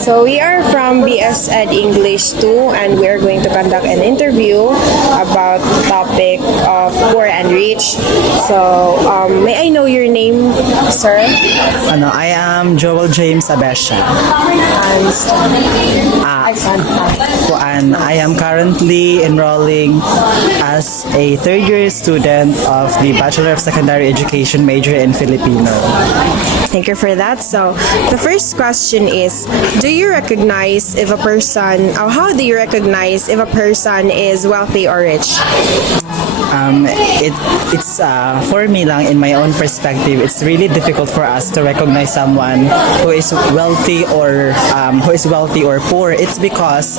So we are from BS Ed English 2 and we are going to conduct an interview about topic of poor and rich. So may I know your name, sir? I am Joel James Abesha. And I am currently enrolling as a third-year student of the Bachelor of Secondary Education major in Filipino. Thank you for that. So the first question is, do you recognize if a person, or how do you recognize if a person is wealthy or rich? It's for me lang, in my own perspective, it's really difficult for us to recognize someone who is wealthy or poor. It's because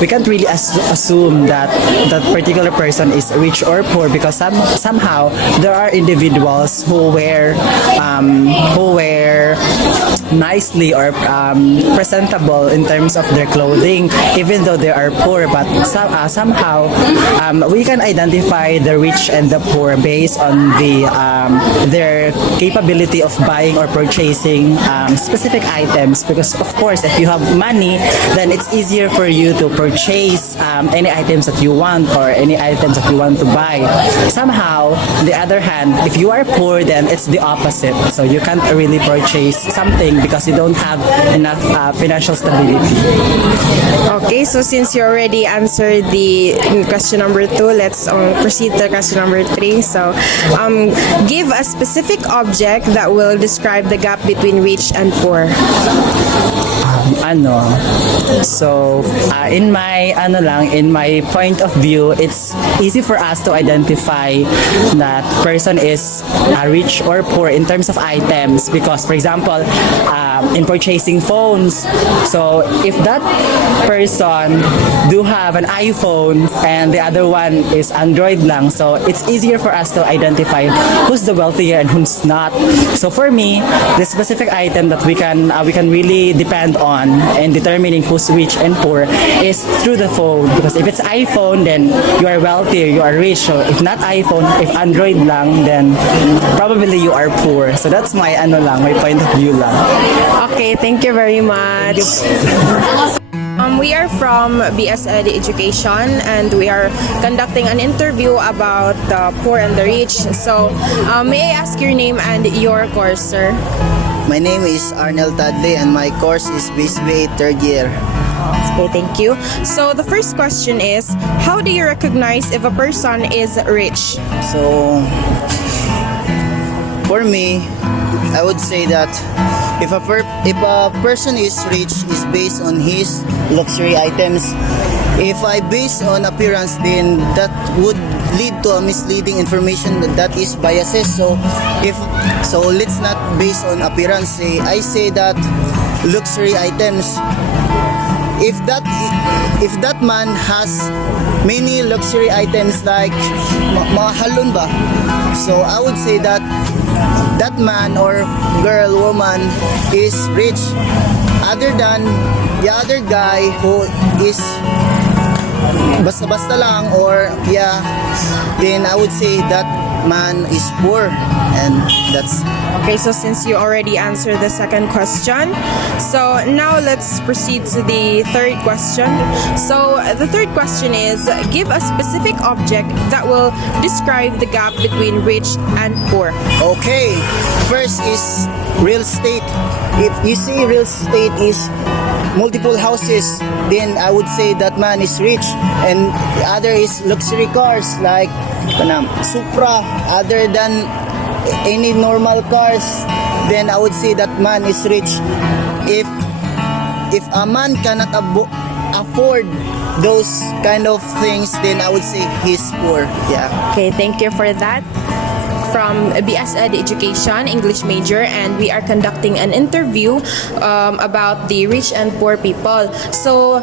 we can't really assume that that particular person is rich or poor, because somehow there are individuals who wear nicely or presentable in terms of their clothing, even though they are poor. But somehow we can identify the rich and the poor based on their capability of buying or purchasing specific items. Because of course, if you have money, then it's easier for you to purchase any items that you want or any items that you want to buy. Somehow, on the other hand, if you are poor, then it's the opposite. So you can't really purchase something because you don't have enough financial stability. Okay, so since you already answered the question number 2, let's proceed to question number 3. So give a specific object that will describe the gap between rich and poor. So in my point of view, it's easy for us to identify that person is rich or poor in terms of items, because for example, in purchasing phones, so if that person do have an iPhone and the other one is Android lang, so it's easier for us to identify who's the wealthier and who's not. So for me, the specific item that we can really depend on in determining who's rich and poor is through the phone, because if it's iPhone, then you are wealthier, you are rich. So if not iPhone, if Android lang, then probably you are poor. So that's my my point of view lang. Okay, thank you very much. We are from BS Ed Education and we are conducting an interview about the poor and the rich. So may I ask your name and your course, sir? My name is Arnel Tadley and my course is BSBA third year. Okay, thank you. So the first question is, how do you recognize if a person is rich? So, for me, I would say that if a person is rich is based on his luxury items. If I base on appearance, then that would lead to a misleading information that is biases. So let's not base on appearance. I say that luxury items. If that man has many luxury items like mahalon ba, so I would say that that man or girl, woman is rich, other than the other guy who is basta-basta lang, or then I would say that man is poor. And that's okay. So since you already answered the second question, so now let's proceed to the third question. So the third question is, give a specific object that will describe the gap between rich and poor. okay. First is real estate. If you see real estate is multiple houses, then I would say that man is rich. And the other is luxury cars like Supra, other than any normal cars, then I would say that man is rich. If a man cannot afford those kind of things, then I would say he's poor. Okay, thank you for that. From BS Ed Education, English major, and we are conducting an interview about the rich and poor people. So,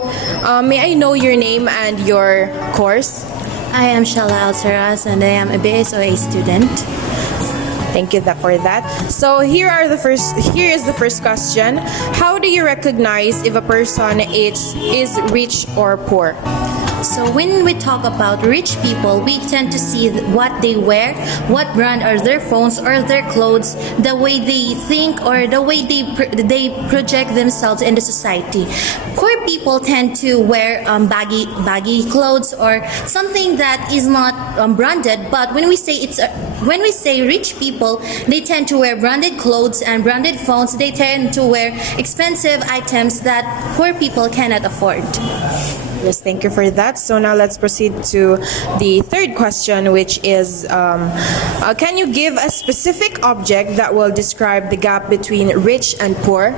may I know your name and your course? I am Shala Alceras and I am a BSOA student. Thank you for that. So here is the first question. How do you recognize if a person is rich or poor? So when we talk about rich people, we tend to see what they wear, what brand are their phones or their clothes, the way they think or the way they project themselves in the society. Poor people tend to wear baggy clothes or something that is not branded. But when we say rich people, they tend to wear branded clothes and branded phones. They tend to wear expensive items that poor people cannot afford. Yes, thank you for that. So now let's proceed to the third question, which is can you give a specific object that will describe the gap between rich and poor?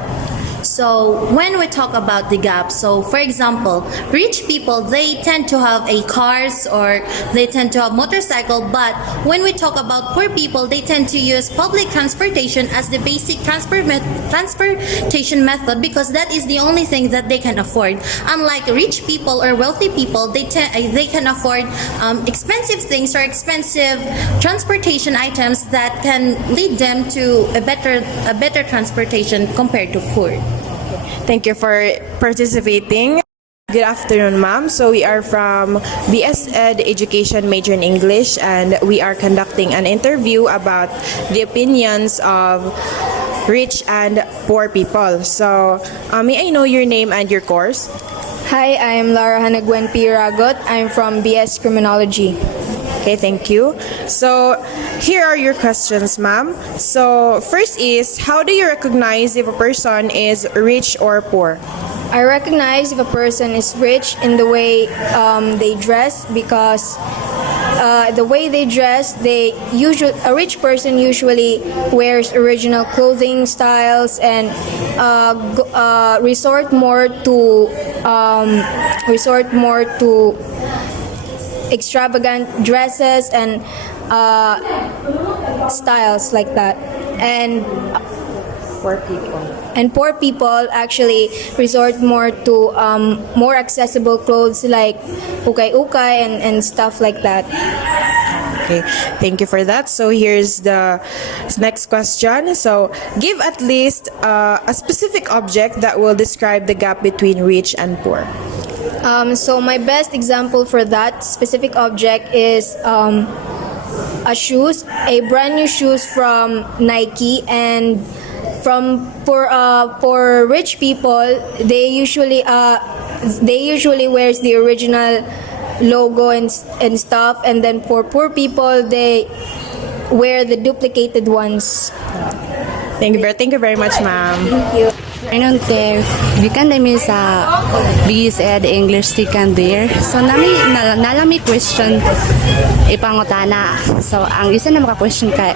So when we talk about the gap, so for example, rich people, they tend to have a cars or they tend to have motorcycle, but when we talk about poor people, they tend to use public transportation as the basic transportation method because that is the only thing that they can afford. Unlike rich people or wealthy people, they can afford expensive things or expensive transportation items that can lead them to a better transportation compared to poor. Thank you for participating. Good afternoon, ma'am. So we are from BS Ed Education major in English, and we are conducting an interview about the opinions of rich and poor people. So may I know your name and your course? Hi, I'm Lara Hanagwen P. Ragot. I'm from BS Criminology. Okay, thank you. So here are your questions, ma'am. So first is, how do you recognize if a person is rich or poor? I recognize if a person is rich in the way they dress because the way they dress, a rich person usually wears original clothing styles and resort more to extravagant dresses and styles like that. And poor people actually resort more to more accessible clothes like ukay and stuff like that. Okay, thank you for that. So here's the next question. So give at least a specific object that will describe the gap between rich and poor. So my best example for that specific object is a brand new shoes from Nike, and for rich people, they usually wears the original logo and stuff, and then for poor people, they wear the duplicated ones. Thank you very much, ma'am. Thank you. Ayun te, bikan dami sa BS Ed English tikan there. So nalami question ipangutana. So ang isa na maka-question kay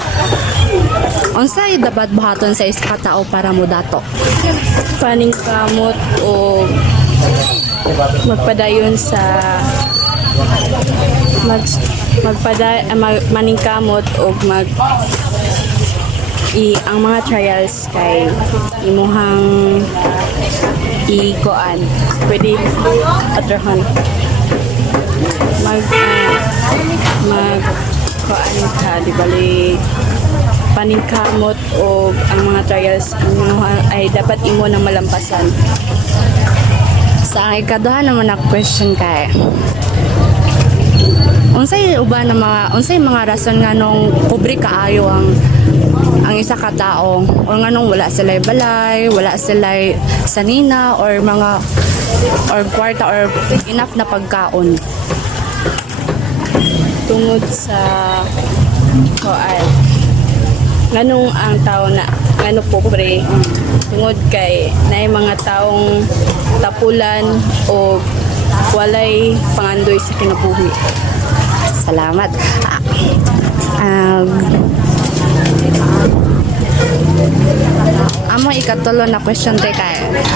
unsay dapat buhaton sa isa ka tao para mo dato? Paningkamot o magpadayon sa maningkamot o ang mga trials kay imuhang ikoan pwede atrahan mag koan ka di bali paningkamot o ang mga trials ay dapat imo nang malampasan. Sa ikaduha naman na question kay unsay mga rason nga nung pobre kaayo ang isa ka tao o nga nung wala sila'y balay, wala sila'y sanina or kwarta or enough na pagkaon. Tungod sa koan nganong ang tao na ngano pobre tungod kay naay mga taong tapulan o walay pangandoy sa kinabuhi. Salamat. Amo ikatulo na question kay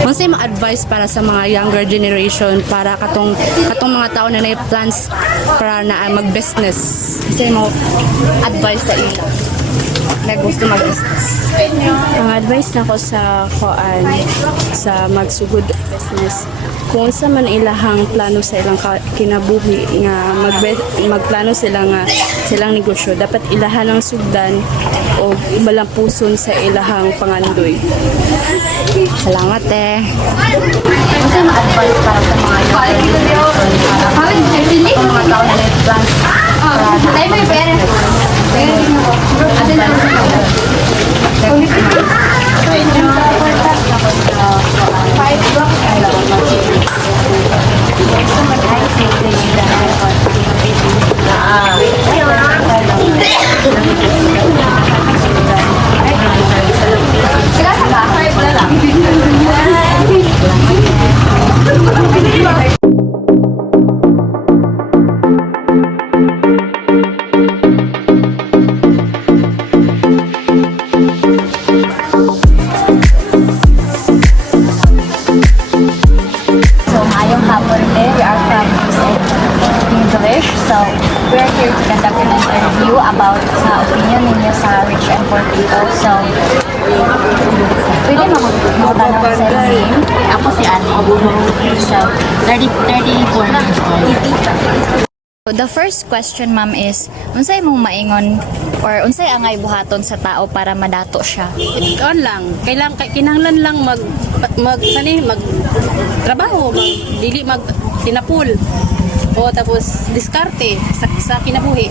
unsay mga advice para sa mga younger generation para katong mga tao na nay plans para na mag-business. Unsay mo advice sa ila? na gusto mag-business? Ang advice nako sa koan sa magsugod business, kung sa man ilahang plano sa ilang kinabuhi nga magplano sila nga silang negosyo, dapat ilahan ng sugdan o malampuson sa ilahang pangandoy. Salamat eh. Kasi ma-advise para sa mga mga tao na may plans. Tayo may pera. So, ngayong hapon din, we are from English. So, we're here to conduct an interview about sa opinion ninyo sa rich and poor people. So, pwede magtanong sa name. Ako si Anne. So, 34 years old. The first question, ma'am, is unsay mong maingon or unsay angay buhaton sa tao para madato siya? Ikaw lang, kinahanglan lang mag trabaho, dili mag tinapul o tapos diskarte sa kinabuhi.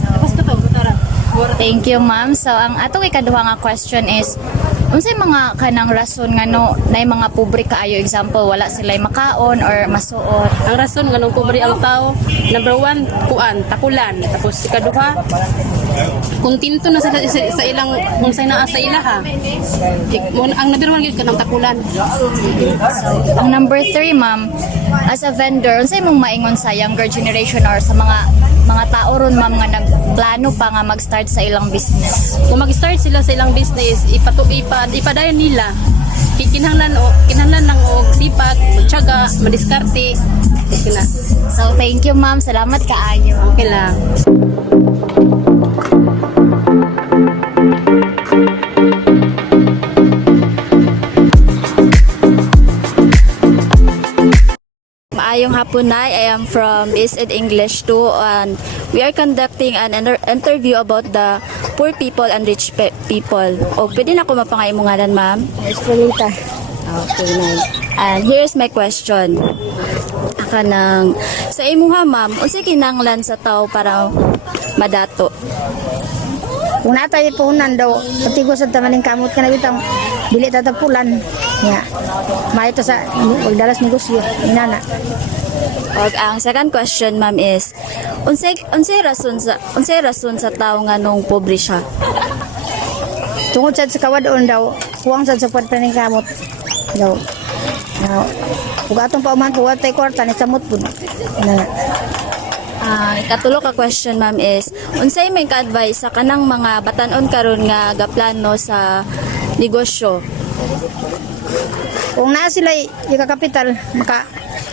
Tapos to motora. Thank you, ma'am. So, ang atong ikaduha nga question is unsay mga kanang rason nga no nay mga pobre kaayo, example wala sila makaon or masuot? Ang rason nga nung pobre ang tao, number 1, takulan. Tapos ikaduha, kontento na sa ilang unsay naa sa ilaha. Ang number 1 gyud kanang takulan. Ang number 3, ma'am, as a vendor, unsay mong maingon sa younger generation or sa mga tao ron, ma'am, nga nagplano pa nga mag-start sa ilang business? Kung mag-start sila sa ilang business, ipadayon nila. Kinahanglan lang og sipag, magtiyaga, madiskarte. Okay na. So, thank you, ma'am. Salamat kaayo. Okay lang. Maayong hapon na, I am from BSED English 2 and we are conducting an interview about the poor people and rich people. O pwede na ako mapangay mo ngalan, ma'am? Espolita. Okay, ma'am. And here's my question. Aka nang, sa imuha, ma'am, unsay kinanglan sa tao para madato? Kung natay puhunan daw, pati ko sa tamaning kamot ka na bitang dili tatapulan. Ya. Maito sa pagdalas negosyo, inana. Og ang second question, ma'am, is unsay rason sa tao nga nung pobre siya? Tungod sa kawadon daw, kuwang sa pagpaning kamot. Daw. Now, kung atong pauman ko watay kwarta ni samot pud. Inana. Katulo ka question, ma'am, is unsay may ka-advise sa kanang mga batan-on karon nga gaplano sa negosyo? Kung naa sila ikakapital,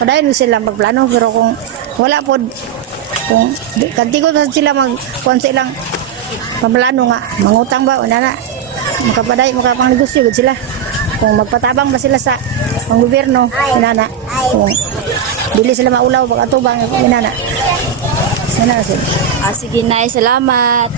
padayon sila magplano, pero kung wala po, kung kantigo na sila magkuhan sa ilang pamplano nga, mangutang ba, na makapang negosyo gud sila. Kung magpatabang ba sila sa panggobyerno, inana. Kung dili sila maulaw, pag-atubang, inana. Sana sila. Sige, Nay, salamat.